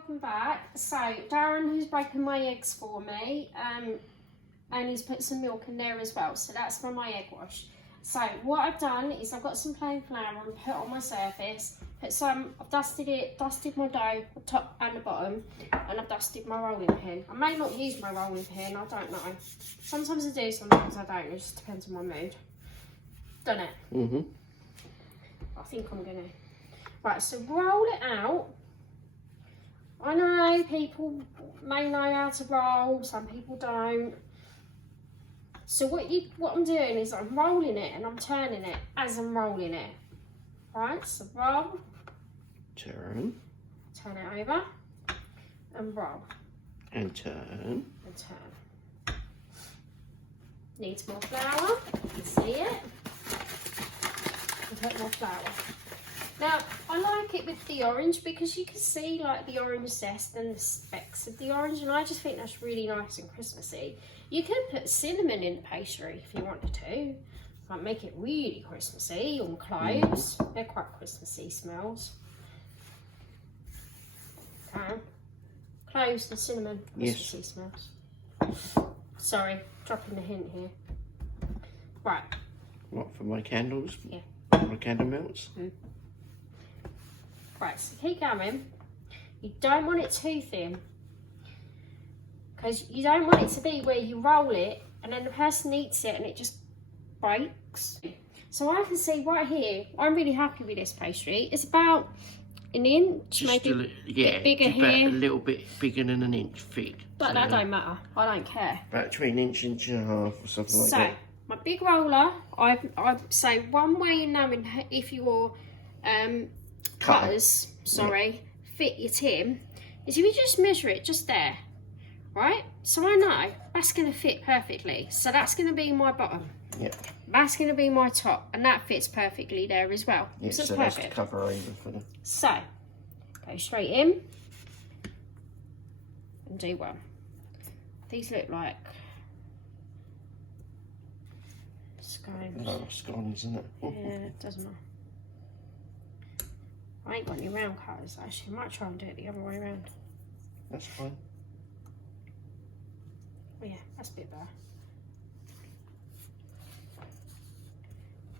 welcome back. So Darren, who's breaking my eggs for me, and he's put some milk in there as well, so that's for my egg wash. So what I've done is I've got some plain flour and put on my surface, I've dusted my dough, the top and the bottom, and I've dusted my rolling pin. I may not use my rolling pin, I don't know. Sometimes I do, sometimes I don't, it just depends on my mood. Done it? Mm-hmm. I think I'm gonna. Right, so roll it out. I know people may know how to roll, some people don't. So what I'm doing is I'm rolling it and I'm turning it as I'm rolling it. Right, so roll. Turn. Turn it over. And roll. And turn. And turn. Needs more flour. You can see it. And put more flour. Now, I like it with the orange because you can see like the orange zest and the specks of the orange, and I just think that's really nice and Christmassy. You can put cinnamon in the pastry if you wanted to. Like make it really Christmassy, or cloves. They're quite Christmassy smells. Okay. Cloves and cinnamon, Christmassy smells. Sorry, dropping the hint here. Right. What, for my candles? Yeah. My candle melts? Right, so keep going. You don't want it too thin, because you don't want it to be where you roll it and then the person eats it and it just breaks. So I can see right here, I'm really happy with this pastry. It's about an inch, Just maybe a bit bigger it's about here. a little bit bigger than an inch thick. But so that don't matter, I don't care. About between an inch and a half or something like that. So, my big roller, I say one way in knowing if your cutters, fit your tin, is if you just measure it just there, right? So I know that's going to fit perfectly. So that's going to be my bottom. Yeah. That's going to be my top, and that fits perfectly there as well. Yeah, so so it's that's perfect. to cover over for them. So, go straight in and do one. These look like scones. No, scones, isn't it? Yeah, it doesn't matter. I ain't got any round cutters actually. I might try and do it the other way around. That's fine. Oh yeah, that's a bit better.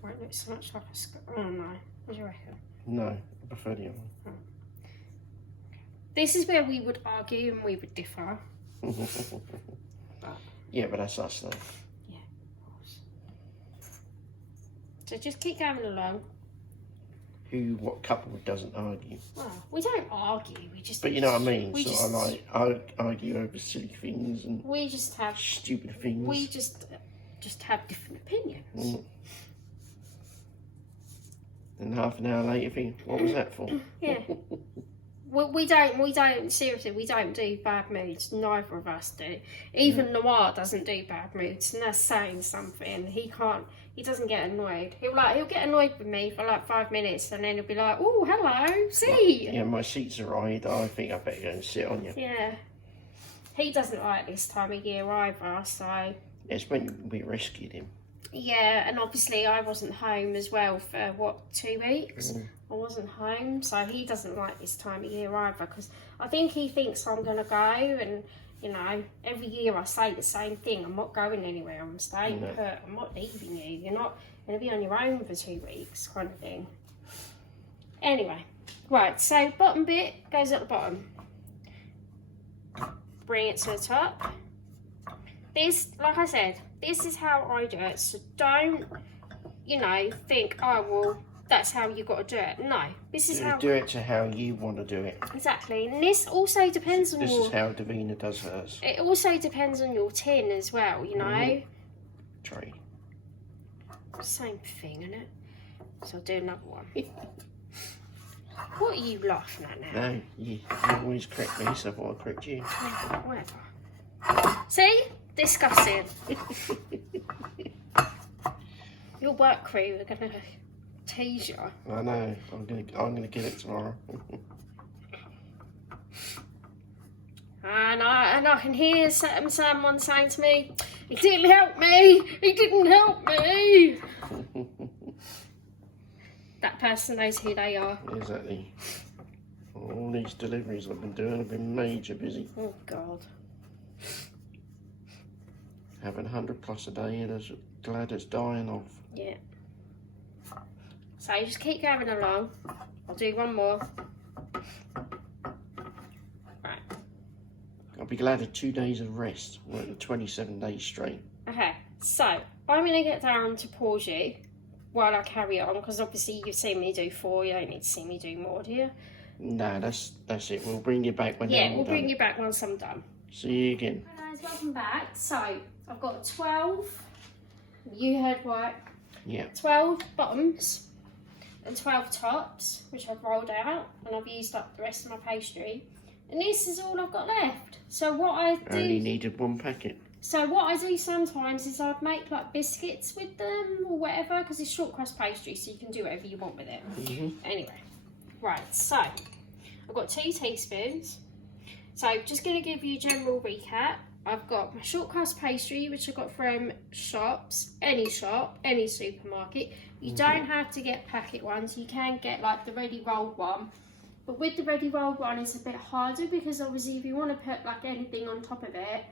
Right, it looks so much like a scone. Oh no, what do you reckon? No, I prefer the other one. This is where we would argue and we would differ. Yeah, but that's us though. Yeah, of course. So just keep going along. What couple doesn't argue? Well, we don't argue, we just... But you know what I mean, we so just, I argue over silly things and we just have... stupid things. We just have different opinions. And half an hour later think, what was that for? Yeah. We don't, seriously, we don't do bad moods. Neither of us do. Even Noir doesn't do bad moods, and that's saying something. He doesn't get annoyed. He'll get annoyed with me for like 5 minutes, and then he'll be like, oh, hello, see? Yeah, my seat's right. I think I better go and sit on you. Yeah. He doesn't like this time of year either, so... It's when we rescued him. Yeah, and obviously I wasn't home as well for, 2 weeks? I wasn't home, so he doesn't like this time of year either, because I think he thinks I'm going to go, and, you know, every year I say the same thing. I'm not going anywhere, I'm staying put, I'm not leaving you. You're not going to be on your own for 2 weeks, kind of thing. Anyway, right, so bottom bit goes at the bottom. Bring it to the top. This, like I said, this is how I do it, so don't, you know, think, oh, well, that's how you got to do it. No, this is how... Do it to how you want to do it. Exactly, and this also depends on This your... is how Davina does hers. It also depends on your tin as well, you know? Tray. Same thing, isn't it? So I'll do another one. What are you laughing at now? No, you always correct me, so I thought I'd correct you. Whatever. See? Disgusting. Your work crew are going to tease you. I know. I'm gonna get it tomorrow. And I can hear someone saying to me, "He didn't help me. He didn't help me." That person knows who they are. Exactly. Oh. all these deliveries I've been doing. I've been major busy. Oh God. Having 100+ a day, and I'm glad it's dying off. Yeah. So you just keep going along. I'll do one more. Right. I'll be glad of 2 days of rest, working 27 days straight. Okay, so I'm going to get down to pause you while I carry on, because obviously you've seen me do 4, you don't need to see me do more, do you? No, that's it. We'll bring you back when we'll bring you back once I'm done. See you again. Hi guys, welcome back. So I've got 12, you heard right, Yeah. 12 bottoms and 12 tops, which I've rolled out, and I've used up the rest of my pastry. And this is all I've got left. So what I do... Only needed 1 packet. So what I do sometimes is I'd make like biscuits with them or whatever, because it's short crust pastry, so you can do whatever you want with it. Anyway, right, so I've got 2 teaspoons. So just going to give you a general recap. I've got my short crust pastry, which I got from shops, any supermarket. You don't have to get packet ones. You can get like the ready rolled one. But with the ready rolled one, it's a bit harder, because obviously if you want to put like anything on top of it,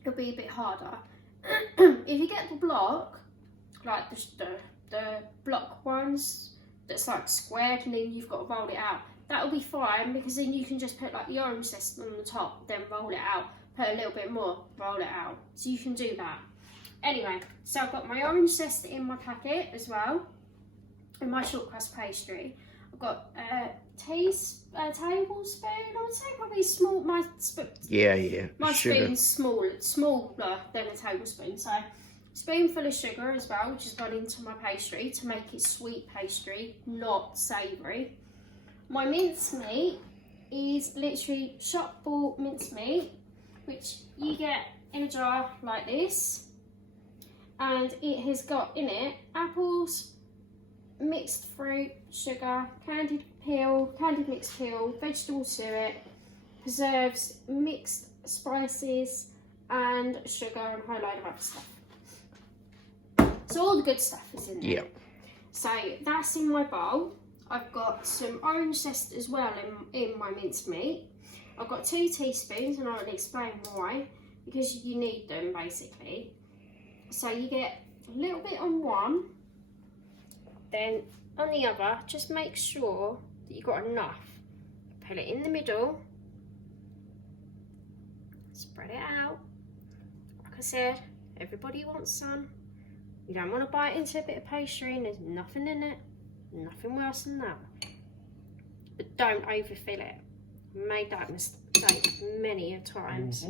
it'll be a bit harder. If you get the block, like the block ones that's like squared, and then you've got to roll it out, that'll be fine, because then you can just put like the orange zest on the top, then roll it out, put a little bit more, roll it out. So you can do that. Anyway, so I've got my orange zest in my packet as well, in my short crust pastry. I've got a tablespoon, I would say probably small, my spoon's smaller than a tablespoon. So spoonful of sugar as well, which has gone into my pastry to make it sweet pastry, not savoury. My mincemeat is literally shop bought mincemeat, which you get in a jar like this, and it has got in it apples, mixed fruit, sugar, candied mixed peel, vegetable syrup, preserves, mixed spices, and sugar, and a whole load of other stuff. So all the good stuff is in there. Yeah. So that's in my bowl. I've got some orange zest as well in my mincemeat. I've got 2 teaspoons, and I'll explain why, because you need them basically. So you get a little bit on one, then on the other, just make sure that you've got enough. Put it in the middle, spread it out. Like I said, everybody wants some. You don't want to bite into a bit of pastry and there's nothing in it. Nothing worse than that. But don't overfill it. I made that mistake many a times.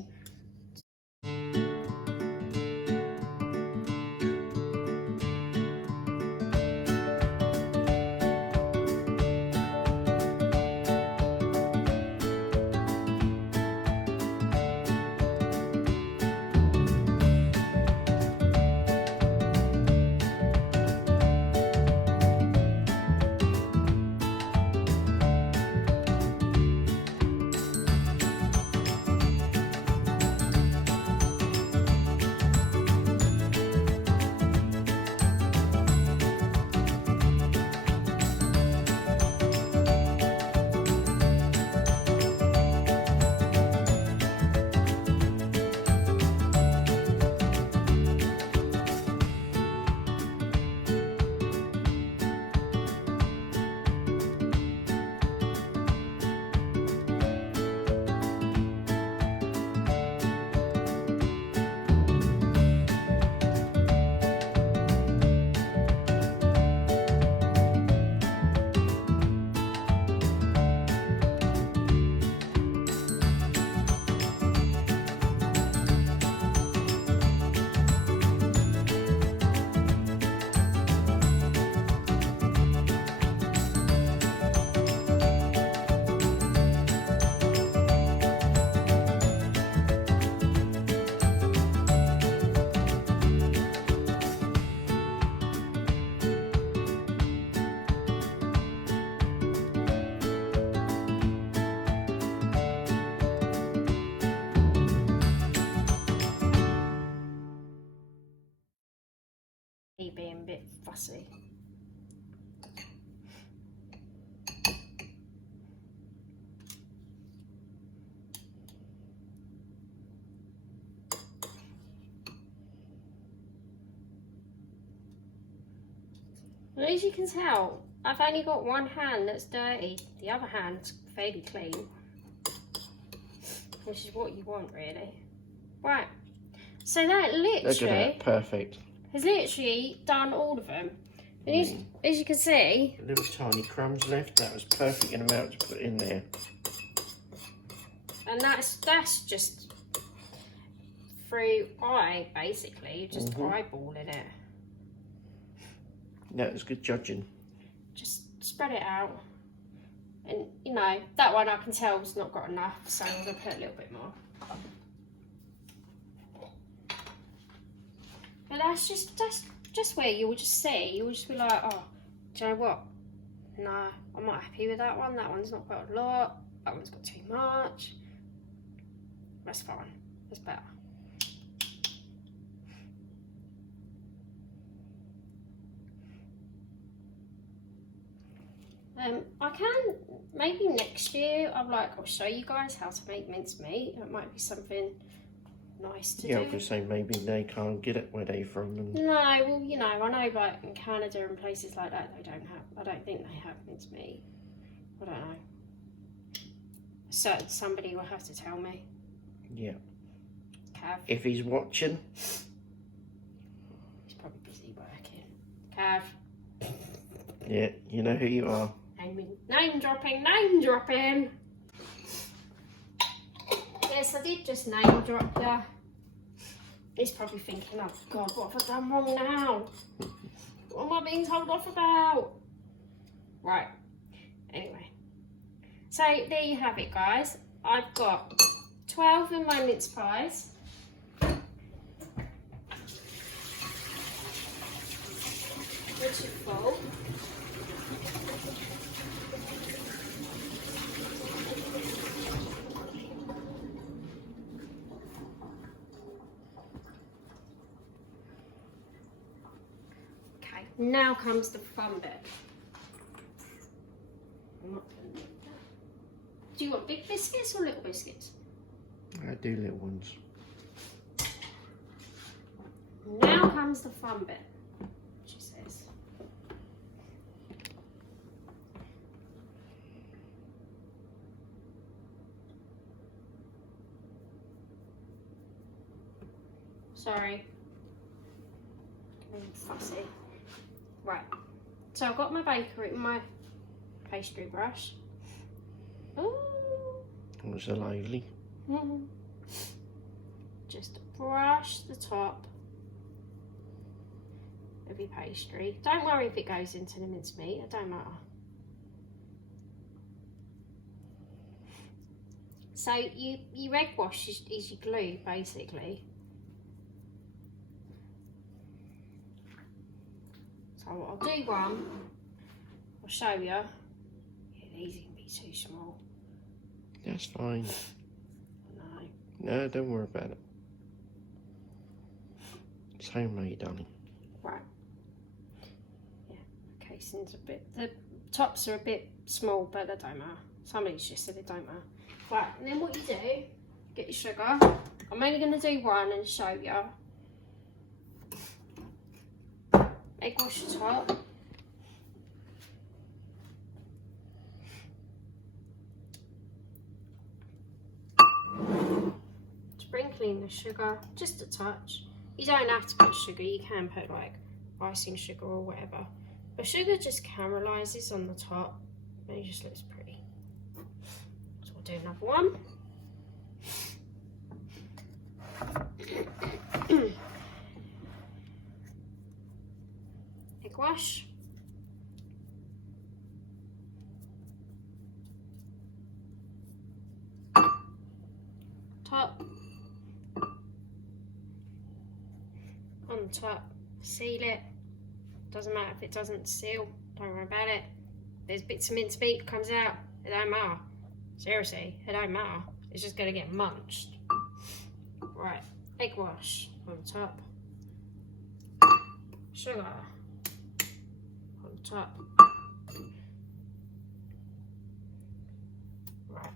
Me being a bit fussy. And as you can tell, I've only got one hand that's dirty. The other hand's fairly clean. Which is what you want, really. Right. So that Look at literally that, perfect. has literally done all of them. And as you can see, Little tiny crumbs left. That was perfect amount to put in there. and that's just through eye, basically, just eyeballing it. That was good judging. Just spread it out. And, you know, that one I can tell has not got enough, so I'm going to put a little bit more. But that's just where you will just see, you will just be like, oh, do you know what? No, I'm not happy with that one. That one's not got a lot. That one's got too much. That's fine. That's better. I can, maybe next year, I'll show you guys how to make mincemeat. It might be something nice to do. Yeah, I was going to say, maybe they can't get it where they're from. And... No, well, you know, I know like in Canada and places like that, I don't think they have mincemeat. I don't know. So somebody will have to tell me. Yeah. Cav. If he's watching. He's probably busy working. Cav. Yeah, you know who you are. Name dropping. Yes, I did just name drop you. He's probably thinking, oh God, what have I done wrong now? What am I being told off about? Right, anyway. So there you have it, guys. I've got 12 of my mince pies. Which is full. Now comes the fun bit. Do you want big biscuits or little biscuits? I do little ones. Now comes the fun bit, she says. Sorry. I'm fussy. Right, so I've got my bakery, my pastry brush. Ooh. It was a lively. Just brush the top of your pastry. Don't worry if it goes into the mincemeat, it don't matter. So your egg wash is your glue, basically. So I'll do one, I'll show you. Yeah, these can be too small. That's fine. No. No, don't worry about it. It's homemade, darling. Right. Yeah, casing's a bit, the tops are a bit small, but they don't matter. Somebody's just said it don't matter. Right, and then what you do, get your sugar. I'm only going to do one and show you. Egg wash the top. Sprinkling the sugar, just a touch. You don't have to put sugar, you can put like icing sugar or whatever. But sugar just caramelizes on the top and it just looks pretty. So we'll do another one. Egg wash. Top. On the top. Seal it. Doesn't matter if it doesn't seal. Don't worry about it. There's bits of mincemeat comes out. It don't matter. Seriously, it don't matter. It's just gonna get munched. Right. Egg wash on the top. Sugar on the top. Right.